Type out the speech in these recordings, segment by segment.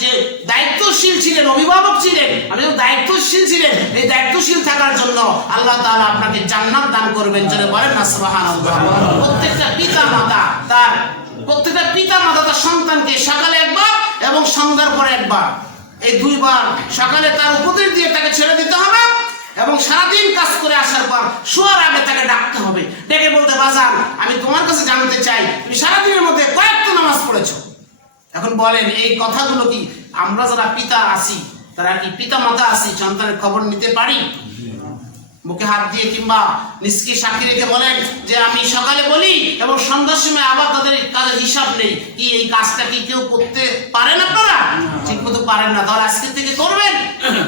যে দায়িত্বশীল ছিলেন, অভিভাবক ছিলেন, আপনি দায়িত্বশীল ছিলেন, এই দায়িত্বশীল থাকার জন্য আল্লাহ তাআলা আপনাকে জান্নাত দান করবেন। জোরে বলেন না সুবহানাল্লাহ। প্রত্যেকটা পিতা মাতা তার সন্তানকে সকালে একবার এবং সন্ধ্যার পরে একবার, এই দুইবার, সকালে তার উপদেশ দিয়ে তাকে ছেড়ে দিতে হবে এবং সারাদিন কাজ করে আসার পর শোয়ার আগে তাকে ডাকতে হবে, ডেকে বলতে, বাজান আমি তোমার কাছে জানতে চাই তুমি সারাদিনের মধ্যে কয়েকটা নামাজ পড়েছো। এখন বলেন এই কথাগুলো কি আমরা যারা পিতা আছি, তারা কি পিতা মাতা আছি, সন্তানের খবর নিতে পারি? মুখে হাত দিয়ে কিংবা নিজকে সাক্ষী রেখে বলেন যে আমি সকালে বলি এবং সন্ধ্যার সময় আবার তাদের কাজের হিসাব নেই, কি এই কাজটা কি কেউ করতে পারেন? আপনারা ঠিক মতো পারেন না, তাহলে আজকে থেকে করবেন।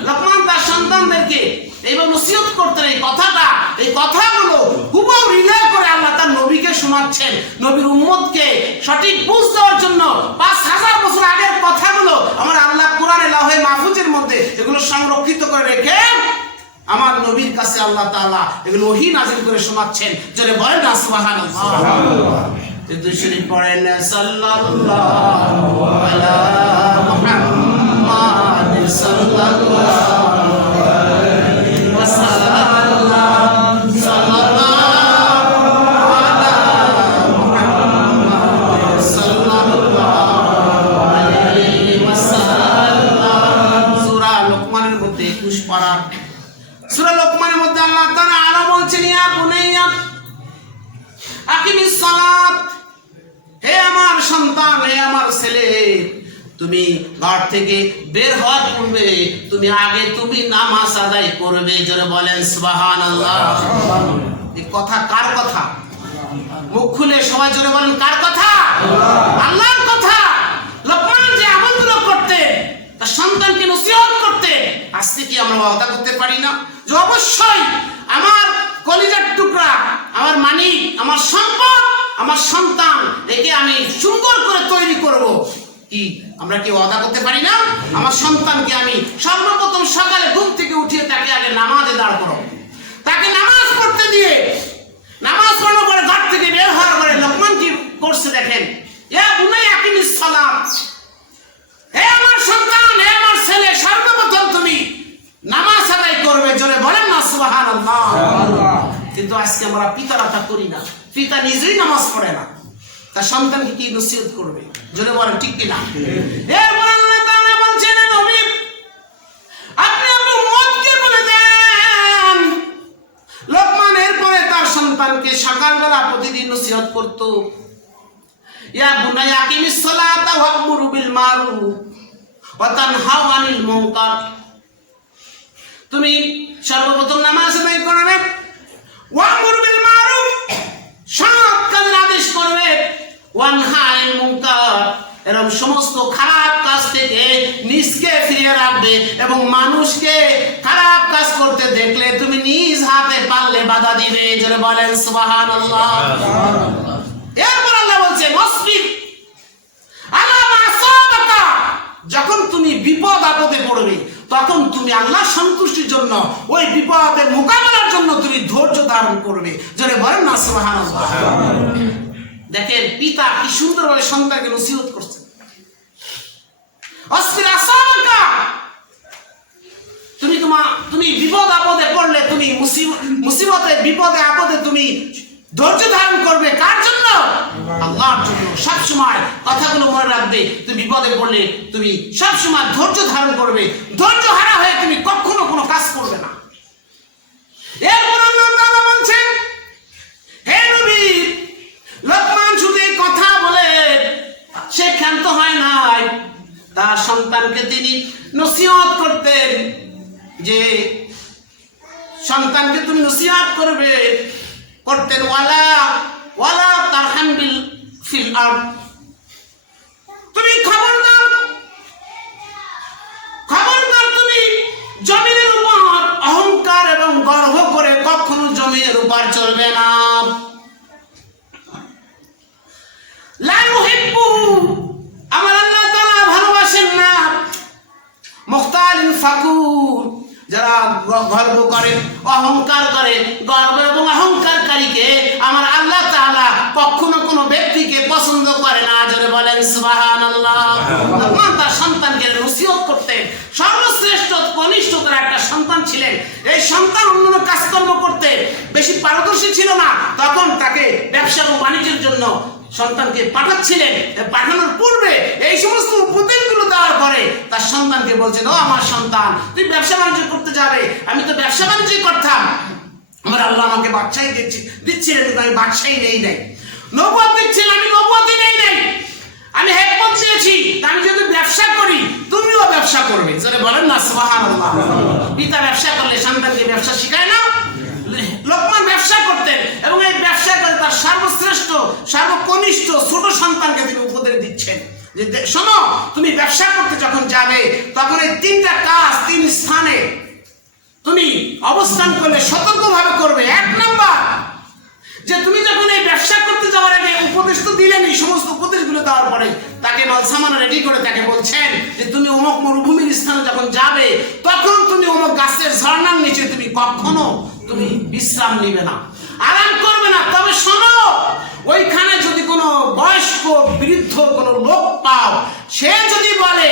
লোকমান তার সন্তানদেরকে এইভাবে নসিহত করতেন। এই কথাগুলো হুবহু রিলেট করে আল্লাহ তার নবীকে শোনাচ্ছেন, নবীর উম্মতকে সঠিক বুঝ দেওয়ার জন্য। 5000 বছর আগের কথাগুলো আমার আল্লাহ কোরআনে লাওহে মাহফুজের মধ্যে এগুলো সংরক্ষিত করে রেখে আমার নবীর কাছে আল্লাহ তাআলা এগুলো ওহী নাযিল করে শোনাচ্ছেন। জোরে বলেন না সুবহানাল্লাহ। দুই শরীফ পড়েন, সাল্লাল্লাহু আলা মুহাম্মাদ সাল্লাল্লাহু আলাইহি ওয়াসাল্লাম, সাল্লাল্লাহু আলা মুহাম্মাদ সাল্লাল্লাহু আলাইহি ওয়াসাল্লাম। সূরা লোকমানের মধ্যে 21 পারা। সূরা লোকমানের মধ্যে আল্লাহ তাআলা আরো বলছেন, ইয়া বুনাইয়া আকিমিস সালাত, হে আমার সন্তান, হে আমার ছেলে, তুমি ঘর থেকে বের হওয়ার পূর্বে তুমি নামাজ আদায় করবে। জোরে বলেন সুবহানাল্লাহ। এই কথা কার কথা? মুখ খুলে সবাই জোরে বলেন, কার কথা? আল্লাহর কথা। লোকমান যে আমলগুলো করতেন, তার সন্তানকে নসিহত করতেন, আজকে কি আমরা ওয়াদা করতে পারি না যে অবশ্যই আমার কলিজার টুকরা, আমার মানিক, আমার সম্পদ, আমার সন্তান, একে আমি সুন্দর করে তৈরি করব? কি আমরা কি ওয়াদা করতে পারি না? আমার সন্তানকে আমি সর্বপ্রথম সকালে ঘুম থেকে উঠিয়ে তাকে আগে নামাজে দাঁড় করব, তাকে নামাজ পড়তে দিয়ে নামাজ পড়ার পরে ঘর থেকে বের হওয়ার পরে লোকমান কি করছে দেখেন, ইয়া বুনাইয়া আকিমিস সালাত, হে আমার সন্তান, হে আমার ছেলে, সর্বপ্রথম তুমি নামাজ আদায় করবে। জোরে বলেন না সুবহানাল্লাহ। কিন্তু আজকে আমরা পিতারা তা করি না। পিতা নিজেই নামাজ পড়ে না, তার সন্তানকে কি নসিহত করবে? জোরে বলেন ঠিক কিনা? এরপর আল্লাহ তাআলা বলছেন, নবী আপনি আপনার উম্মতকে বলে দেন। লোকমান এরপরে তার সন্তানকে সকালবেলা প্রতিদিন নসিহত করত, ইয়া বুনাইয়া আকিমিস সালাতা ওয়া'মুরু বিল মারুফ ওয়া তানহাউ আনিল মুনকার, তুমি সর্বপ্রথম নামাজ আদায় করবে, ওয়া'মুরু বিল মারুফ, সৎ কাজের আদেশ করবে, ওয়ানহা আনিল মুনকার, এরকম সমস্ত খারাপ কাজ থেকে নিজকে ফিরিয়ে রাখবে এবং মানুষকে খারাপ কাজ করতে দেখলে তুমি নিজ হাতে পারলে বাধা দিবে। জোরে বলেন সুবহানাল্লাহ। এরপর আল্লাহ বলছে, ওয়াসবির আলা মা আসাবাকা, যখন তুমি বিপদ আপদে পড়বে তখন তুমি আল্লাহর সন্তুষ্টির জন্য ওই বিপদের মোকাবেলার জন্য তুমি ধৈর্য ধারণ করবে। জোরে বলেন না সুবহানাল্লাহ। দেখেন পিতা কি সুন্দরভাবে সন্তানকে নসিহত করছে। অসবির আসাবাকা, তুমি বিপদ আপদে পড়লে, তুমি মুসিবতে বিপদে আপদে তুমি ধৈর্য ধারণ করবে। কার জন্য? আল্লাহর জন্য। সব সময় কথাগুলো মনে রাখবে, তুমি বিপদে পড়লে তুমি সব সময় ধৈর্য ধারণ করবে, ধৈর্য হারা হয়ে তুমি কখনো কোনো কাজ করবে না। এরপর আল্লাহ তাআলা বলছেন, হে নবী, লোকমান শুধু এই কথা বলে সে ক্ষান্ত হয় নাই, তার সন্তানকে তিনি নসিহত করতেন যে সন্তানকে তুমি নসিহত করতেন, ওয়ালা তারহাম ফিল আরদ, তুমি খবরদার তুমি জমিনের উপর অহংকার এবং গর্ব করে কখনো জমিনের উপর চলবে না। লা ইউহিব্বু, আমার আল্লাহ তাআলা ভালোবাসেন না মুখতালিন ফাকুর, যারা গর্ব করে, অহংকার করে। গর্ব এবং অহংকারকারীকে আমার আল্লাহ তাআলা কখনো কোনো ব্যক্তিকে পছন্দ করে না। জোরে বলেন সুবহানাল্লাহ। তার সন্তানকে কনিষ্ঠতার একটা সন্তান ছিলেন। এই সন্তান অন্যান্য কাজকর্ম করতে বেশি পারদর্শী ছিল না, তখন তাকে ব্যবসা ও বাণিজ্যের জন্য সন্তানকে পাঠাচ্ছিলেন। পাঠানোর পূর্বে এই সমস্ত উপদেশগুলো দেওয়ার পরে তার সন্তানকে বলছেন, ও আমার সন্তান, তুই ব্যবসা বাণিজ্য করতে যাবে। আমি তো ব্যবসা বাণিজ্য করতাম, আমার আল্লাহ আমাকে বাদশাহী দিচ্ছিলেন, কিন্তু আমি বাদশাহী নেই নাই। নবুয়ত দিচ্ছিলেন, আমি নবুয়ত নেই নাই। আমি হিকমত চেয়েছি, আমি যদি ব্যবসা করি তুমিও ব্যবসা করবে। যারা বলেন না সুবহানাল্লাহ। পিতা ব্যবসা করলে সন্তানকে ব্যবসা শেখায় না? লোকমান ব্যবসা করতেন এবং এই ব্যবসা করে তার সর্বশ্রেষ্ঠ সর্বকনিষ্ঠ ছোট সন্তানকে তিনি উপদেশ দিচ্ছেন যে শোনো, তুমি ব্যবসা করতে যখন যাবে তখন এই তিনটা কাজ তিন স্থানে তুমি অবস্থান করলে সতর্কভাবে করবে। এক নাম্বার, যে তুমি যখন এই ব্যবসা করতে যাওয়ার আগে উপদেশ তো দিলেন, এই সমস্ত উপদেশগুলো দেওয়ার পরে তাকে মাল সামান রেডি করে তাকে বলছেন যে তুমি অমুক মরুভূমির স্থানে যখন যাবে তখন তুমি অমুক গাছের ঝর্ণার নিচে তুমি কখনো তুমি বিশ্রাম নিবে না, আরাম করবে না। তবে শোনো, ওইখানে যদি কোনো বয়স্ক বৃদ্ধ কোনো লোক পাও, সে যদি বলে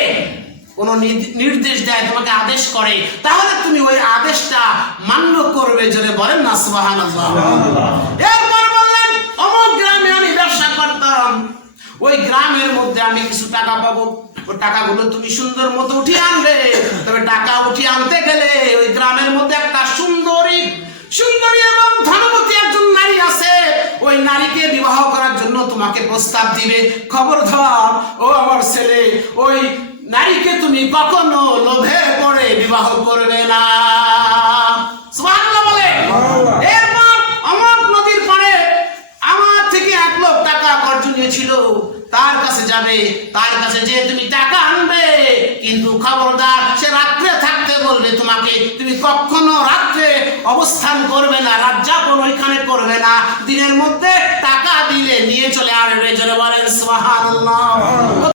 কোনো নির্দেশ দেয়, তোমাকে আদেশ করে, তাহলে তুমি ওই আদেশটা মান্য করবে। জোরে বলেন না সুবহানাল্লাহ। এরপর বললেন, অমুক গ্রামে আমি ব্যবসা করতাম, ওই গ্রামের মধ্যে আমি কিছু টাকা পাবো, ওই টাকাগুলো তুমি সুন্দর মতো উঠিয়ে আনবে। তবে টাকা উঠিয়ে আনতে গেলে ওই গ্রামের মধ্যে একটা সুন্দরী এবং ধনবতী একজন নারী আছে, ওই নারীকে বিবাহ করার জন্য তোমাকে প্রস্তাব দিবে। খবরদার ও আমার ছেলে, ওই নারীকে তুমি কখনো লোভে পড়ে বিবাহ করবে না। সুবহানাল্লাহ বলে। এরপর অমুক নদীর পাড়ে আমার থেকে 1 লাখ টাকা কর্জ নিয়েছিল, তার কাছে যাবে, তার কাছে যে তুমি টাকা আনবে, কিন্তু খবরদার সে রাত্রে থাকতে বলবে তোমাকে, তুমি কখনো রাত্রে অবস্থান করবে না, রাত যাপন ওইখানে করবে না, দিনের মধ্যে টাকা দিলে নিয়ে চলে আসবে। জোরে বলেন সুবহানাল্লাহ।